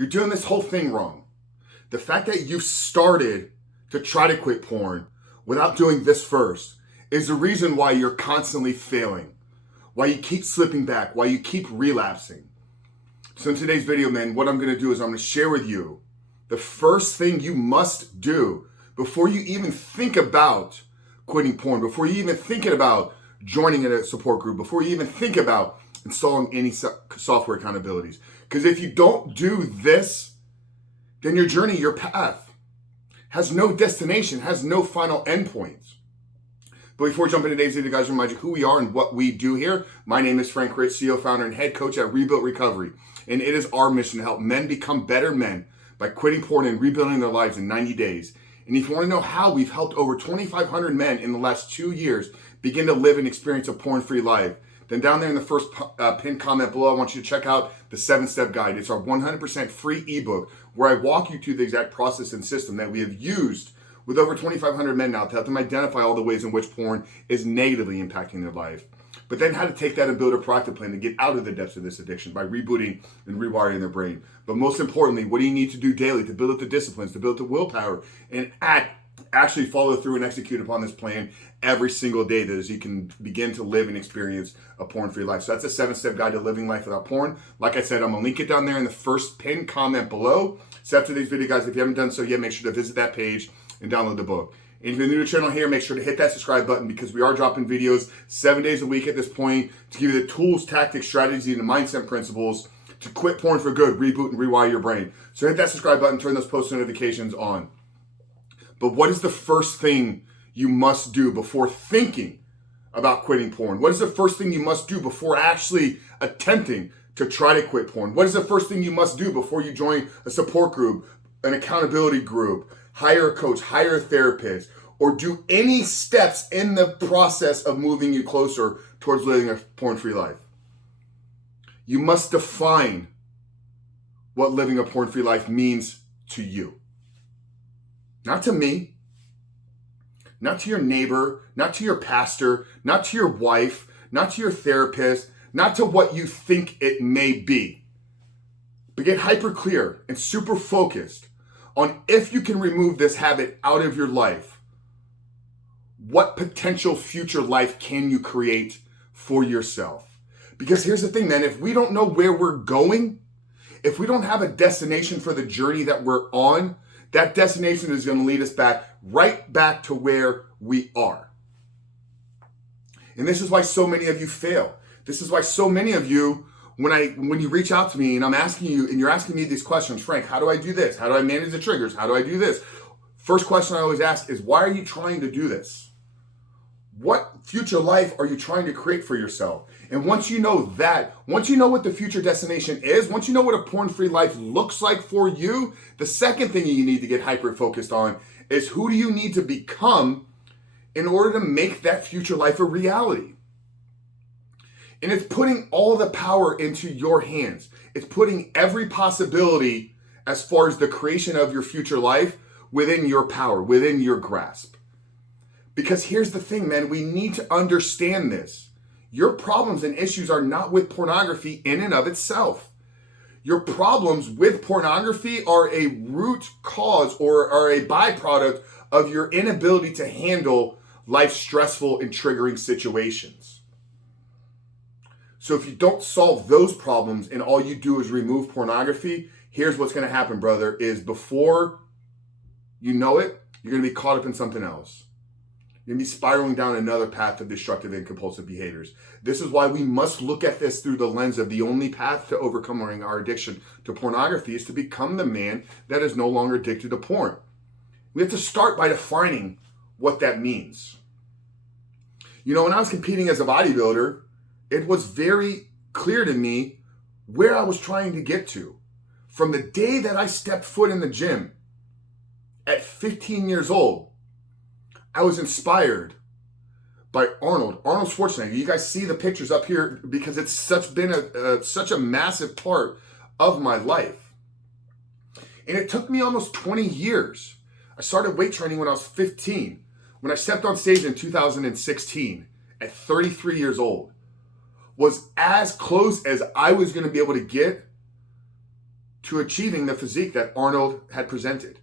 You're doing this whole thing wrong. The fact that you've started to try to quit porn without doing this first is the reason why you're constantly failing, why you keep slipping back, why you keep relapsing. So in today's video, man, what I'm going to do is I'm going to share with you the first thing you must do before you even think about quitting porn, before you even thinking about joining a support group, before you even think about installing any software accountabilities. Because if you don't do this, then your journey, your path has no destination, has no final endpoints. But before we jump into today's video, guys, remind you who we are and what we do here. My name is Frank Rich, CEO, founder, and head coach at Reboot Recovery. And it is our mission to help men become better men by quitting porn and rebuilding their lives in 90 days. And if you want to know how, we've helped over 2,500 men in the last 2 years begin to live and experience a porn-free life. Then down there in the first pinned comment below, I want you to check out the 7-step guide. It's our 100% free ebook where I walk you through the exact process and system that we have used with over 2,500 men now to help them identify all the ways in which porn is negatively impacting their life. But then how to take that and build a proactive plan to get out of the depths of this addiction by rebooting and rewiring their brain. But most importantly, what do you need to do daily to build up the disciplines, to build up the willpower, and actually follow through and execute upon this plan every single day that as you can begin to live and experience a porn-free life. So that's a 7-step guide to living life without porn. Like I said, I'm going to link it down there in the first pinned comment below. So after today's video, guys, if you haven't done so yet, make sure to visit that page and download the book. And if you're new to the channel here, make sure to hit that subscribe button because we are dropping videos 7 days a week at this point to give you the tools, tactics, strategies, and the mindset principles to quit porn for good, reboot, and rewire your brain. So hit that subscribe button, turn those post notifications on. But what is the first thing you must do before thinking about quitting porn? What is the first thing you must do before actually attempting to try to quit porn? What is the first thing you must do before you join a support group, an accountability group, hire a coach, hire a therapist, or do any steps in the process of moving you closer towards living a porn-free life? You must define what living a porn-free life means to you. Not to me, not to your neighbor, not to your pastor, not to your wife, not to your therapist, not to what you think it may be. But get hyper clear and super focused on if you can remove this habit out of your life, what potential future life can you create for yourself? Because here's the thing, man, if we don't know where we're going, if we don't have a destination for the journey that we're on, that destination is going to lead us right back to where we are. And this is why so many of you fail. This is why so many of you, when you reach out to me and I'm asking you, and you're asking me these questions, Frank, how do I do this? How do I manage the triggers? How do I do this? First question I always ask is, why are you trying to do this? What future life are you trying to create for yourself? And once you know that, once you know what the future destination is, once you know what a porn-free life looks like for you, the second thing you need to get hyper-focused on is who do you need to become in order to make that future life a reality? And it's putting all the power into your hands. It's putting every possibility as far as the creation of your future life within your power, within your grasp. Because here's the thing, man, we need to understand this. Your problems and issues are not with pornography in and of itself. Your problems with pornography are a root cause or are a byproduct of your inability to handle life's stressful and triggering situations. So if you don't solve those problems and all you do is remove pornography, here's what's going to happen, brother, is before you know it, you're going to be caught up in something else. You're going to be spiraling down another path of destructive and compulsive behaviors. This is why we must look at this through the lens of the only path to overcoming our addiction to pornography is to become the man that is no longer addicted to porn. We have to start by defining what that means. You know, when I was competing as a bodybuilder, it was very clear to me where I was trying to get to. From the day that I stepped foot in the gym at 15 years old, I was inspired by Arnold Schwarzenegger. You guys see the pictures up here because it's been such a massive part of my life. And it took me almost 20 years. I started weight training when I was 15. When I stepped on stage in 2016 at 33 years old, was as close as I was going to be able to get to achieving the physique that Arnold had presented.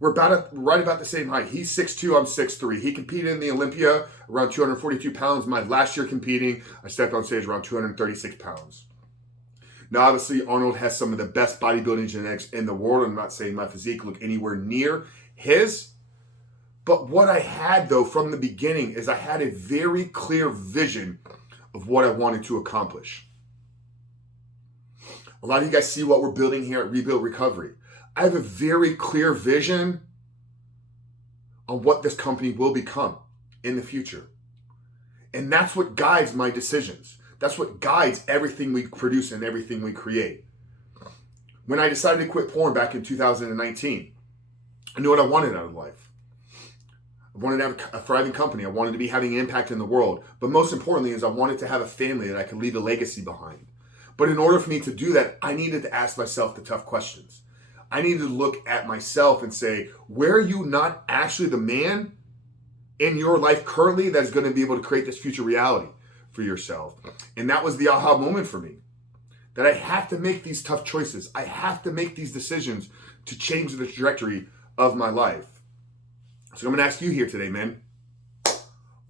We're right about the same height. He's 6'2", I'm 6'3". He competed in the Olympia around 242 pounds. My last year competing, I stepped on stage around 236 pounds. Now, obviously, Arnold has some of the best bodybuilding genetics in the world. I'm not saying my physique looked anywhere near his. But what I had, though, from the beginning is I had a very clear vision of what I wanted to accomplish. A lot of you guys see what we're building here at Rebuild Recovery. I have a very clear vision on what this company will become in the future. And that's what guides my decisions. That's what guides everything we produce and everything we create. When I decided to quit porn back in 2019, I knew what I wanted out of life. I wanted to have a thriving company. I wanted to be having an impact in the world. But most importantly is I wanted to have a family that I could leave a legacy behind. But in order for me to do that, I needed to ask myself the tough questions. I needed to look at myself and say, where are you not actually the man in your life currently that is going to be able to create this future reality for yourself? And that was the aha moment for me, that I have to make these tough choices. I have to make these decisions to change the trajectory of my life. So I'm going to ask you here today, man,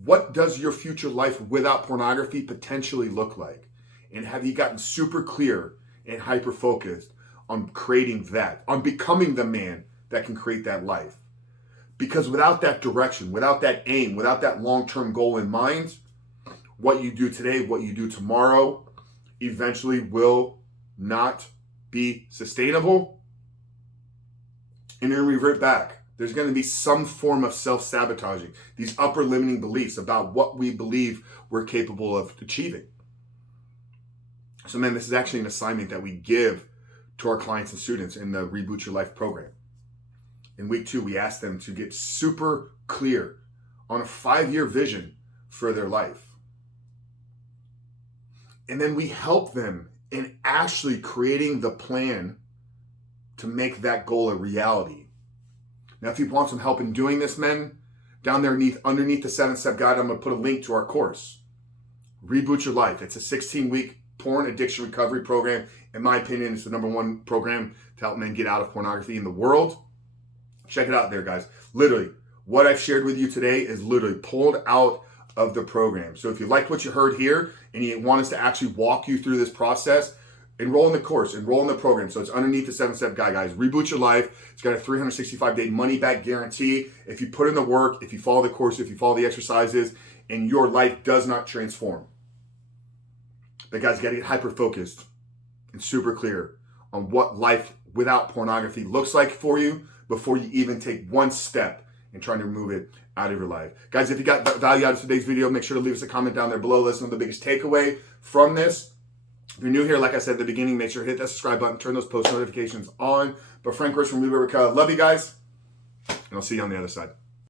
what does your future life without pornography potentially look like? And have you gotten super clear and hyper-focused on creating that, on becoming the man that can create that life? Because without that direction, without that aim, without that long-term goal in mind, what you do today, what you do tomorrow, eventually will not be sustainable. And then revert back. There's going to be some form of self-sabotaging, these upper limiting beliefs about what we believe we're capable of achieving. So, man, this is actually an assignment that we give to our clients and students in the Reboot Your Life program. In week 2, we ask them to get super clear on a 5-year vision for their life. And then we help them in actually creating the plan to make that goal a reality. Now, if you want some help in doing this, men, down there underneath the 7-step guide, I'm going to put a link to our course, Reboot Your Life. It's a 16-week porn addiction recovery program. In my opinion, it's the #1 program to help men get out of pornography in the world. Check it out there, guys. Literally, what I've shared with you today is literally pulled out of the program. So if you like what you heard here and you want us to actually walk you through this process, enroll in the course, enroll in the program. So it's underneath the 7-step guide, guys. Reboot Your Life. It's got a 365-day money-back guarantee. If you put in the work, if you follow the course, if you follow the exercises, and your life does not transform. But guys, you got to get hyper-focused and super clear on what life without pornography looks like for you before you even take one step in trying to remove it out of your life. Guys, if you got value out of today's video, make sure to leave us a comment down there below. Let us know the biggest takeaway from this. If you're new here, like I said at the beginning, make sure to hit that subscribe button, turn those post notifications on. But Frank Rich from Reboot Recovery, love you guys, and I'll see you on the other side.